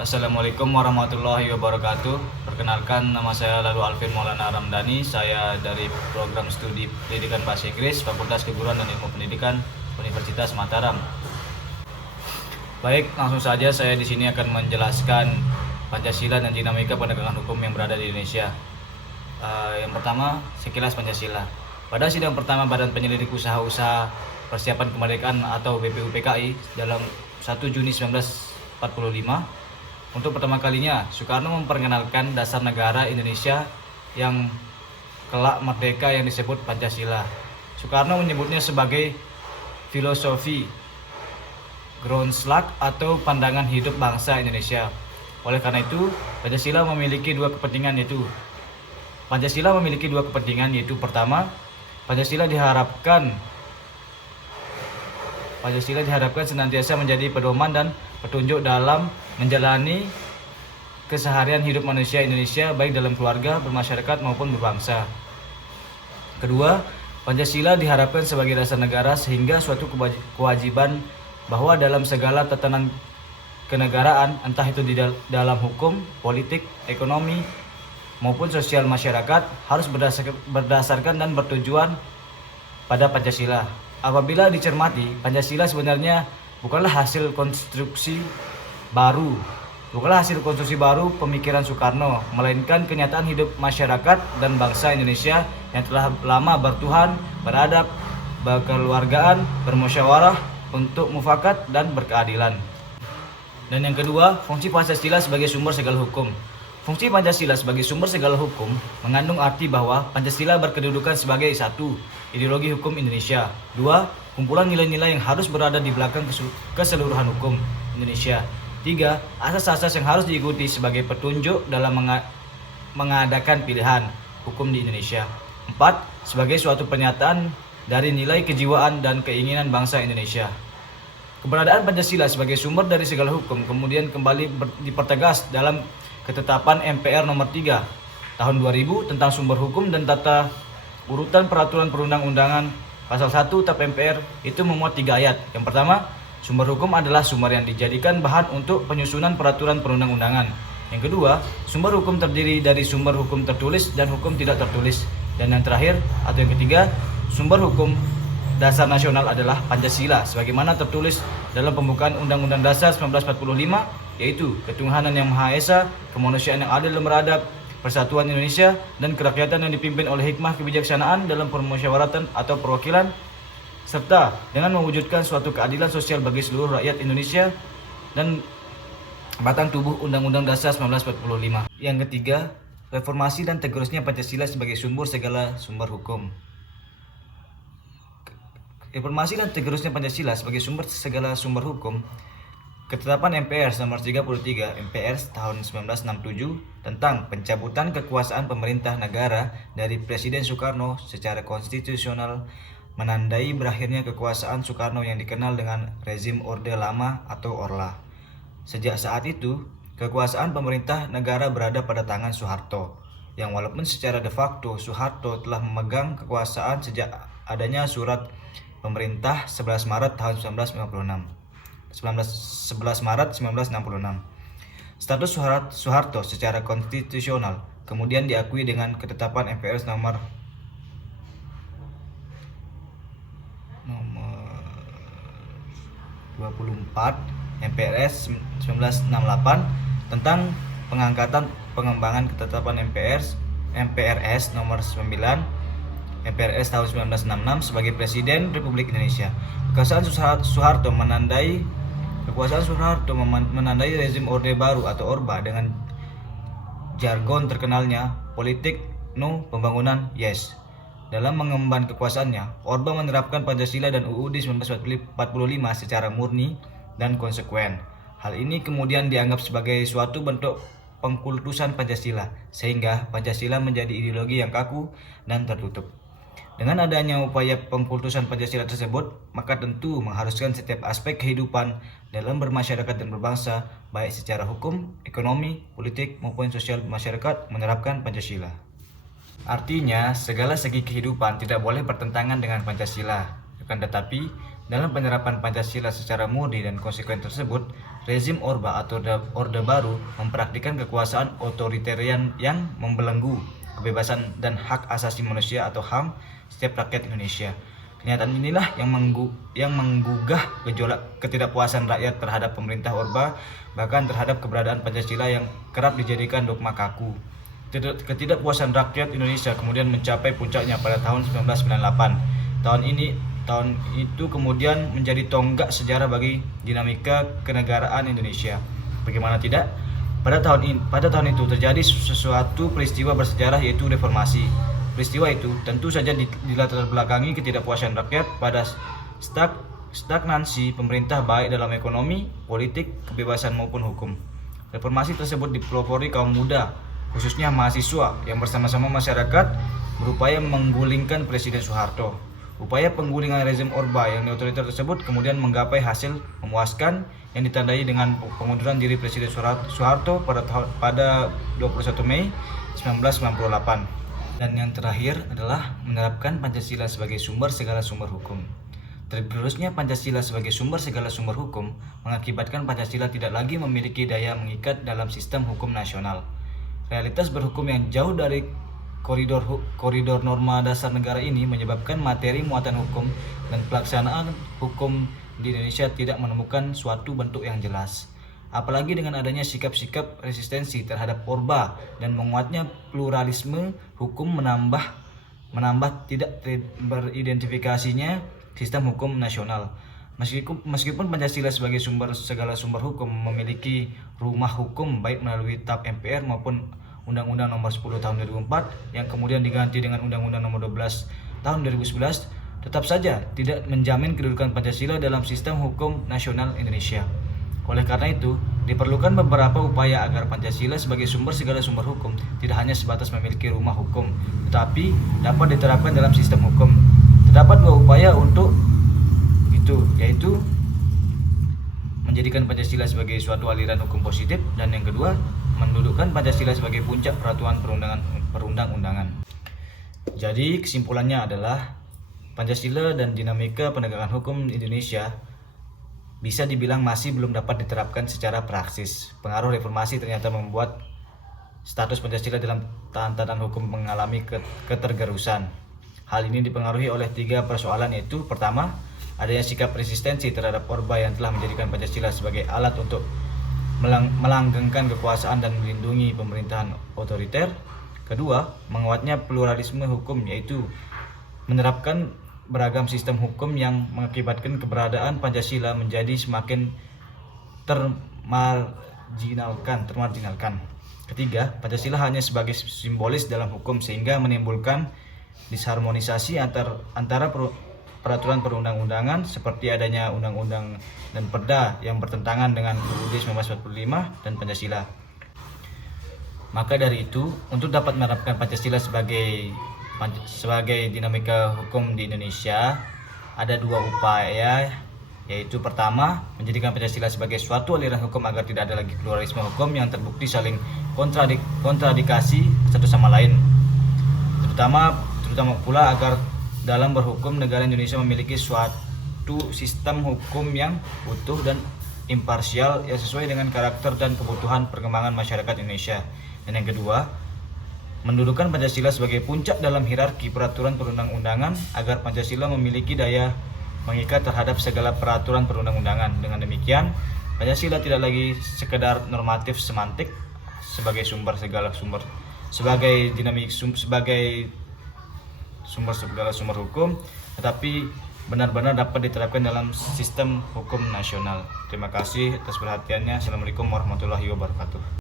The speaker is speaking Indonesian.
Assalamualaikum warahmatullahi wabarakatuh. Perkenalkan, nama saya Lalu Alvin Maulana Ramdhani. Saya dari program studi pendidikan bahasa Inggris Fakultas Keguruan dan Ilmu Pendidikan Universitas Mataram. Baik, langsung saja saya di sini akan menjelaskan Pancasila dan dinamika penegakan hukum yang berada di Indonesia. Yang pertama, sekilas Pancasila. Pada sidang pertama Badan Penyelidik Usaha-Usaha Persiapan Kemerdekaan atau BPUPKI dalam 1 Juni 1945, untuk pertama kalinya Soekarno memperkenalkan dasar negara Indonesia yang kelak merdeka yang disebut Pancasila. Soekarno menyebutnya sebagai filosofi Grundslag atau pandangan hidup bangsa Indonesia. Oleh karena itu, Pancasila memiliki dua kepentingan yaitu pertama, Pancasila diharapkan senantiasa menjadi pedoman dan petunjuk dalam menjalani keseharian hidup manusia Indonesia baik dalam keluarga, bermasyarakat maupun berbangsa. Kedua, Pancasila diharapkan sebagai dasar negara sehingga suatu kewajiban bahwa dalam segala tatanan kenegaraan, entah itu di dalam hukum, politik, ekonomi maupun sosial masyarakat, harus berdasarkan dan bertujuan pada Pancasila. Apabila dicermati, Pancasila sebenarnya bukanlah hasil konstruksi baru pemikiran Soekarno, melainkan kenyataan hidup masyarakat dan bangsa Indonesia yang telah lama bertuhan, beradab, berkeluargaan, bermusyawarah untuk mufakat dan berkeadilan. Dan yang kedua, fungsi Pancasila sebagai sumber segala hukum. Fungsi Pancasila sebagai sumber segala hukum mengandung arti bahwa Pancasila berkedudukan sebagai satu, ideologi hukum Indonesia. Dua, kumpulan nilai-nilai yang harus berada di belakang keseluruhan hukum Indonesia. Tiga, asas-asas yang harus diikuti sebagai petunjuk dalam mengadakan pilihan hukum di Indonesia. Empat, sebagai suatu pernyataan dari nilai kejiwaan dan keinginan bangsa Indonesia. Keberadaan Pancasila sebagai sumber dari segala hukum kemudian kembali dipertegas dalam Ketetapan MPR nomor 3 tahun 2000 tentang sumber hukum dan tata urutan peraturan perundang-undangan. Pasal 1 TAP MPR itu memuat 3 ayat. Yang pertama, sumber hukum adalah sumber yang dijadikan bahan untuk penyusunan peraturan perundang-undangan. Yang kedua, sumber hukum terdiri dari sumber hukum tertulis dan hukum tidak tertulis. Dan yang terakhir atau yang ketiga, sumber hukum dasar nasional adalah Pancasila sebagaimana tertulis dalam pembukaan Undang-Undang Dasar 1945, yaitu ketuhanan yang Maha Esa, kemanusiaan yang adil dan beradab, persatuan Indonesia, dan kerakyatan yang dipimpin oleh hikmah kebijaksanaan dalam permusyawaratan atau perwakilan, serta dengan mewujudkan suatu keadilan sosial bagi seluruh rakyat Indonesia dan batang tubuh Undang-Undang Dasar 1945. Yang ketiga, reformasi dan tegurusnya Pancasila sebagai segala sumber hukum. Reformasi dan tegurusnya Pancasila sebagai segala sumber hukum. Ketetapan MPR nomor 33 MPR tahun 1967 tentang pencabutan kekuasaan pemerintah negara dari Presiden Soekarno secara konstitusional menandai berakhirnya kekuasaan Soekarno yang dikenal dengan rezim Orde Lama atau Orla. Sejak saat itu, kekuasaan pemerintah negara berada pada tangan Soeharto, yang walaupun secara de facto Soeharto telah memegang kekuasaan sejak adanya surat pemerintah 11 Maret 1966. Status Soeharto secara konstitusional kemudian diakui dengan ketetapan MPR nomor 24 MPRS 1968 tentang pengembangan ketetapan MPRS nomor 9 MPRS tahun 1966 sebagai Presiden Republik Indonesia. Kekuasaan Soeharto menandai rezim Orde Baru atau Orba dengan jargon terkenalnya politik no pembangunan yes. Dalam mengemban kekuasaannya, Orba menerapkan Pancasila dan UUD 1945 secara murni dan konsekuen. Hal ini kemudian dianggap sebagai suatu bentuk pengkultusan Pancasila, sehingga Pancasila menjadi ideologi yang kaku dan tertutup. Dengan adanya upaya pengkultusan Pancasila tersebut, maka tentu mengharuskan setiap aspek kehidupan dalam bermasyarakat dan berbangsa, baik secara hukum, ekonomi, politik, maupun sosial masyarakat menerapkan Pancasila. Artinya, segala segi kehidupan tidak boleh bertentangan dengan Pancasila. Akan tetapi, Dalam penerapan Pancasila secara murni dan konsekuen tersebut, rezim Orba atau Orde Baru mempraktikkan kekuasaan otoritarian yang membelenggu kebebasan dan hak asasi manusia atau HAM setiap rakyat Indonesia. Kenyataan inilah yang menggugah gejolak ketidakpuasan rakyat terhadap pemerintah Orba, bahkan terhadap keberadaan Pancasila yang kerap dijadikan dogma kaku. Ketidakpuasan rakyat Indonesia kemudian mencapai puncaknya pada tahun 1998. Tahun itu kemudian menjadi tonggak sejarah bagi dinamika kenegaraan Indonesia. Bagaimana tidak? Pada tahun itu terjadi sesuatu peristiwa bersejarah, yaitu reformasi. Peristiwa itu tentu saja dilatar belakangi ketidakpuasan rakyat pada stagnansi pemerintah baik dalam ekonomi, politik, kebebasan maupun hukum. Reformasi tersebut dipelopori kaum muda, khususnya mahasiswa yang bersama-sama masyarakat berupaya menggulingkan Presiden Soeharto. Upaya penggulingan rezim Orba yang otoriter tersebut kemudian menggapai hasil memuaskan yang ditandai dengan pengunduran diri Presiden Soeharto pada 21 Mei 1998. Dan yang terakhir adalah menerapkan Pancasila sebagai sumber segala sumber hukum. Tergerusnya Pancasila sebagai sumber segala sumber hukum mengakibatkan Pancasila tidak lagi memiliki daya mengikat dalam sistem hukum nasional. Realitas berhukum yang jauh dari koridor norma dasar negara ini menyebabkan materi muatan hukum dan pelaksanaan hukum di Indonesia tidak menemukan suatu bentuk yang jelas. Apalagi dengan adanya sikap-sikap resistensi terhadap Orba dan menguatnya pluralisme hukum menambah tidak beridentifikasinya sistem hukum nasional. Meskipun Pancasila sebagai segala sumber hukum memiliki rumah hukum baik melalui TAP MPR maupun Undang-Undang Nomor 10 Tahun 2004 yang kemudian diganti dengan Undang-Undang Nomor 12 Tahun 2011, tetap saja tidak menjamin kedudukan Pancasila dalam sistem hukum nasional Indonesia. Oleh karena itu, diperlukan beberapa upaya agar Pancasila sebagai segala sumber hukum tidak hanya sebatas memiliki rumah hukum, tetapi dapat diterapkan dalam sistem hukum. Terdapat dua upaya untuk itu, yaitu menjadikan Pancasila sebagai suatu aliran hukum positif, dan yang kedua, mendudukkan Pancasila sebagai puncak peraturan perundang-undangan. Jadi kesimpulannya adalah Pancasila dan dinamika penegakan hukum Indonesia bisa dibilang masih belum dapat diterapkan secara praksis. Pengaruh reformasi ternyata membuat status Pancasila dalam tatanan hukum mengalami ketergerusan. Hal ini dipengaruhi oleh 3 persoalan, yaitu pertama, adanya sikap resistensi terhadap Orba yang telah menjadikan Pancasila sebagai alat untuk melanggengkan kekuasaan dan melindungi pemerintahan otoriter. Kedua, menguatnya pluralisme hukum, yaitu menerapkan beragam sistem hukum yang mengakibatkan keberadaan Pancasila menjadi semakin termarginalkan. Ketiga, Pancasila hanya sebagai simbolis dalam hukum sehingga menimbulkan disharmonisasi antara peraturan perundang-undangan seperti adanya undang-undang dan perda yang bertentangan dengan UUD 1945 dan Pancasila. Maka dari itu, untuk dapat menerapkan Pancasila sebagai dinamika hukum di Indonesia, ada 2 upaya, yaitu pertama, menjadikan Pancasila sebagai suatu aliran hukum agar tidak ada lagi pluralisme hukum yang terbukti saling kontradikasi satu sama lain. Terutama pula agar dalam berhukum negara Indonesia memiliki suatu sistem hukum yang utuh dan imparsial yang sesuai dengan karakter dan kebutuhan perkembangan masyarakat Indonesia. Dan yang kedua, mendudukan Pancasila sebagai puncak dalam hierarki peraturan perundang-undangan agar Pancasila memiliki daya mengikat terhadap segala peraturan perundang-undangan. Dengan demikian, Pancasila tidak lagi sekedar normatif semantik sebagai segala sumber hukum, tetapi benar-benar dapat diterapkan dalam sistem hukum nasional. Terima kasih atas perhatiannya. Assalamualaikum warahmatullahi wabarakatuh.